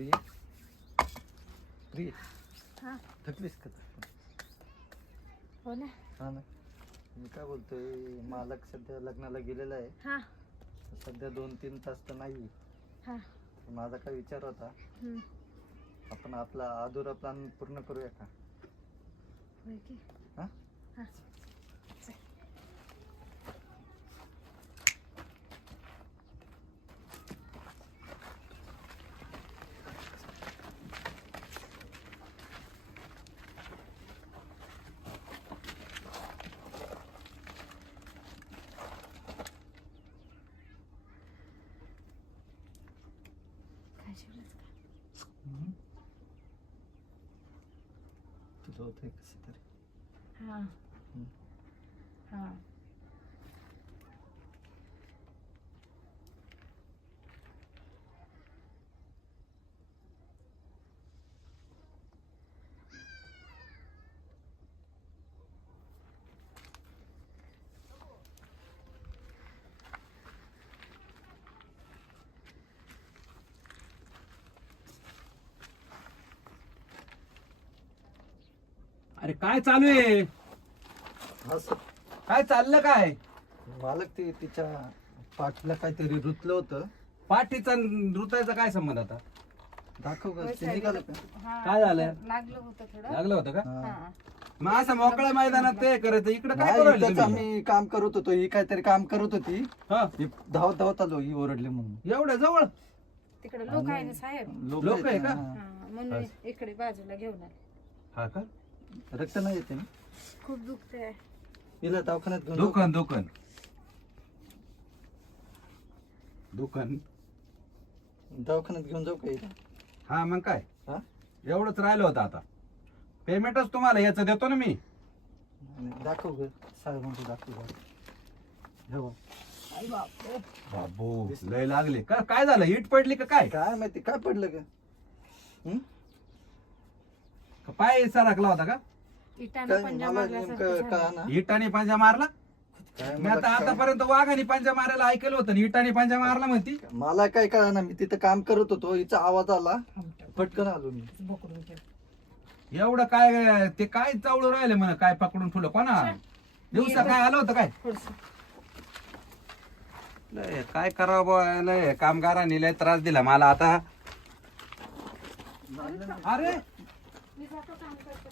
प्रिय प्रिय हा थकलीस का? हो ना. हा ना. मी काय बोलतोय, मालक सध्या लग्नाला गेलेला आहे. हा सध्या 2-3 तास तर नाही. हा माझा काय विचार होता, आपण आपला अधुरा प्लॅन पूर्ण करूया का? होय की. हा? हा. काय जेवलंस का? तुझं होतंय कसं तरी. हा हा अरे काय चालू आहे? असं काय चाललं काय? मालक ते तिच्या पाठीला काहीतरी रुतलं होतं. पाठीचा ऋताचा काय संबंध आता? दाखव का? होय ते साहेब. निघालं का? हा, काय झालं? लागलं होतं थोडं. लागलं होतं का? हा. हा. मग असं मोकळ्या मैदानात ते करायचं, इकडे काय नाही, करू राहिले इथंच तुम्ही? आम्ही काम करत होतो. ही काहीतरी काम करत होती. हा, ही धावत धावत आलो, ही ओरडली म्हणून. एवढ्या जवळ तिकडे लोक आहे ना साहेब. लोक आहे का? हा. हा म्हणून इकडे बाजूला घेऊन आले. हा का? रक्त नाही येते ना? खूप दुखतंय. हिला दवाखान्यात घेऊन जाऊ. दुकान दुकान दुकान. दवाखान्यात घेऊन जाऊ का हिला? हा मग काय, हा? एवढंच राहिलं होतं. आता पेमेंटच तुम्हाला याचं देतो ना मी. आणि दाखव ग साहेबांचं, दाखव ग. हे बघ. बाबू लय लागले का? काय झालं? हिट पडली का काय? काय माहिती काय पडलं ग? हं? का पाय सरकला होता का? इटानं काय पंजा मला मारल्यासारखं नेमकं झालं. कळा ना. इटाने पंजा मारला? काय मी मला आता काय- आतापर्यंत वाघाने पंजा मारायला ऐकलं होतं, आणि इटाने पंजा मारला म्हणती. मला काय कळा ना. मी तिथं काम करत होतो, हिचा आवाज आला, पटकन आलो मी. बोकडून ठेव. एवढं काय ते काय चावलं राहिले म्हण, काय पकडून ठेवलं कोणा? दिवसा काय आलं होतं काय? थोडंसं. लय काय करावं बुवा, लय कामगारांनी लय त्रास दिला मला आता. अरे मी जातो काम करते.